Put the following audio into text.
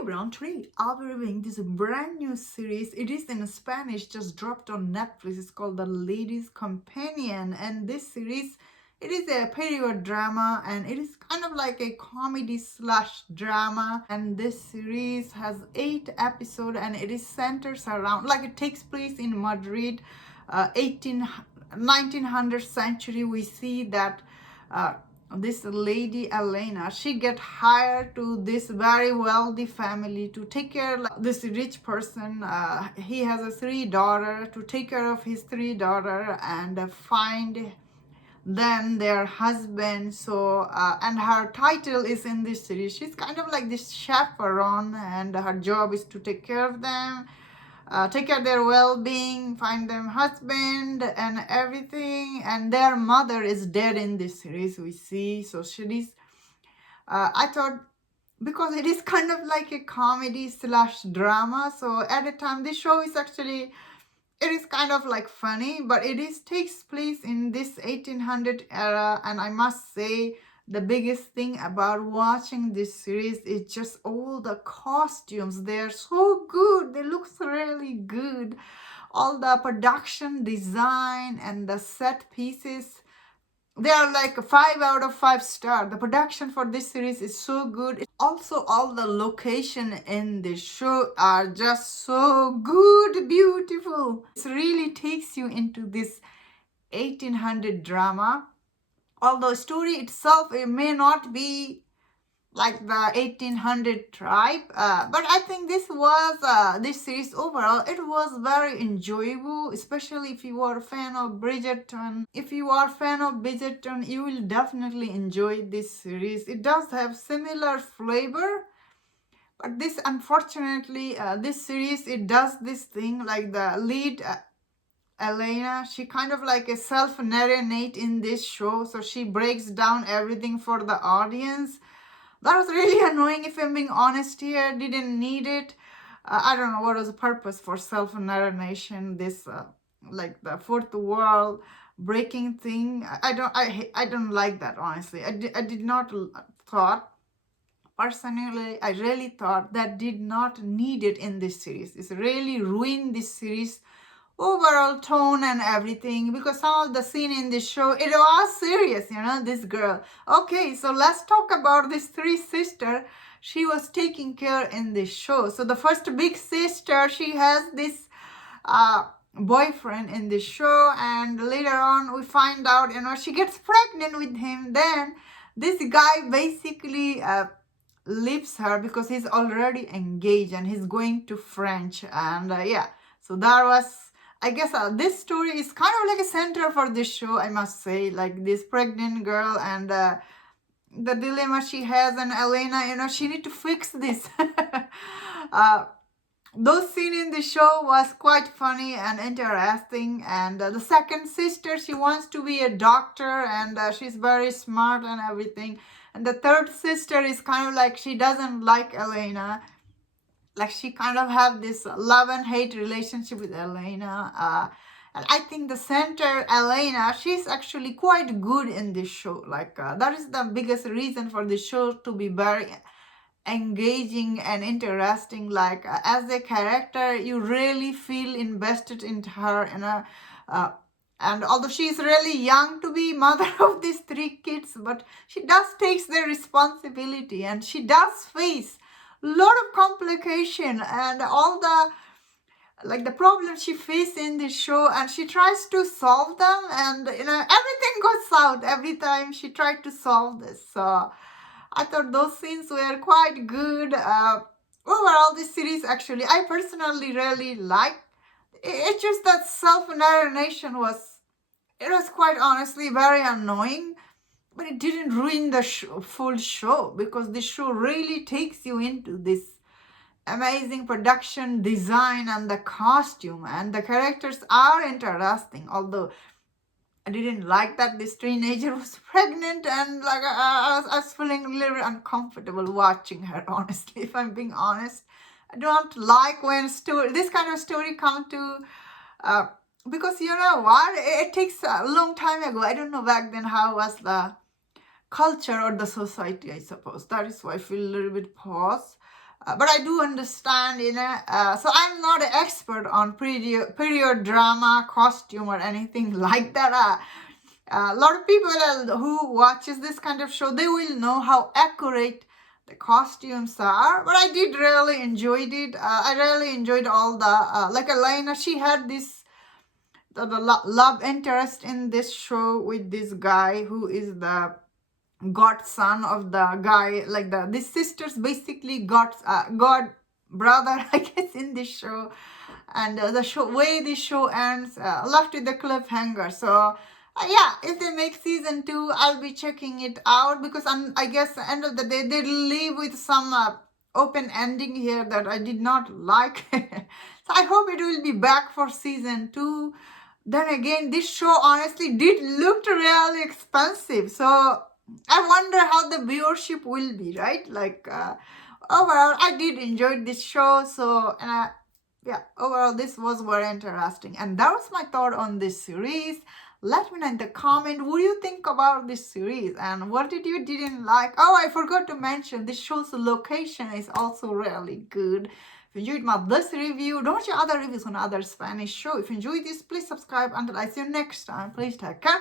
everyone, today I'll be reviewing this brand new series. It is in Spanish, just dropped on Netflix. It's called The Lady's Companion, and this series, it is a period drama, and it is kind of like a comedy slash drama. And this series has 8 episodes, and it is centers around, like, it takes place in Madrid, 1900th century. We see that this lady Elena, she get hired to this very wealthy family to take care of this rich person. He has a 3 daughter, to take care of his 3 daughter and find them their husband. So and her title is in this series, she's kind of like this chaperone, and her job is to take care of them, take care of their well-being, find them husband and everything. And their mother is dead in this series, we see. So she is, I thought, because it is kind of like a comedy slash drama, so at the time this show is actually, it is kind of like funny, but it is takes place in this 1800 era. And I must say, the biggest thing about watching this series is just all the costumes. They're so good, they look really good. All the production design and the set pieces, they are like 5 out of 5 star. The production for this series is so good. Also, all the location in this show are just so good, beautiful. It really takes you into this 1800 drama. Although story itself, it may not be like the 1800 tribe, but I think this series overall, it was very enjoyable, especially if you are a fan of Bridgerton. If you are a fan of Bridgerton, you will definitely enjoy this series. It does have similar flavor, but this, unfortunately, this series, it does this thing like the lead, Elena, she kind of like a self-narrate in this show, so she breaks down everything for the audience. That was really annoying, if I'm being honest here. Didn't need it. I don't know what was the purpose for self-narration, this like the fourth world breaking thing. I don't like that, honestly. I did not thought, personally, I really thought that did not need it in this series. It's really ruined this series overall tone and everything, because some of the scene in this show, it was serious, this girl. Okay, so let's talk about this 3 sister she was taking care in this show. So the first big sister, she has this boyfriend in this show, and later on we find out, she gets pregnant with him. Then this guy basically leaves her because he's already engaged and he's going to French. And yeah, so that was, I guess, this story is kind of like a center for this show, I must say. Like this pregnant girl and the dilemma she has, and Elena, she need to fix this. Those scenes in the show was quite funny and interesting. And the second sister, she wants to be a doctor, and she's very smart and everything. And the third sister is kind of like, she doesn't like Elena. Like, she kind of have this love and hate relationship with Elena. And I think the center, Elena, she's actually quite good in this show. Like, that is the biggest reason for the show to be very engaging and interesting. Like, as a character, you really feel invested into her. And although she's really young to be mother of these 3 kids, but she does takes the responsibility, and she does face lot of complication and all the, like, the problems she faced in this show, and she tries to solve them. And everything goes south every time she tried to solve this. So I thought those scenes were quite good. Overall, this series, actually, I personally really liked. It's just that self-narration was, it was quite honestly very annoying. But it didn't ruin the full show, because the show really takes you into this amazing production design and the costume, and the characters are interesting. Although I didn't like that this teenager was pregnant, and like I was feeling a little bit uncomfortable watching her, honestly, if I'm being honest. I don't like when this kind of story come to because you know what, it takes a long time ago. I don't know back then how was the culture or the society, I suppose. That is why I feel a little bit pause. But I do understand, so I'm not an expert on period drama, costume, or anything like that. A lot of people who watches this kind of show, they will know how accurate the costumes are. But I did really enjoyed it. I really enjoyed all the like Elena. She had this love interest in this show with this guy who is the godson of the guy, like this sisters basically god brother, I guess, in this show. And the show way this show ends, left with the cliffhanger. So yeah, if they make season 2, I'll be checking it out, because I guess at the end of the day they leave with some open ending here that I did not like. So I hope it will be back for season 2. Then again, this show honestly did look really expensive, so I wonder how the viewership will be, right? Like, overall, I did enjoy this show. So, yeah, overall, this was very interesting. And that was my thought on this series. Let me know in the comment what do you think about this series and what did you didn't like. Oh, I forgot to mention this show's location is also really good. If you enjoyed this review, don't watch other reviews on other Spanish show. If you enjoyed this, please subscribe. Until I see you next time, please take care.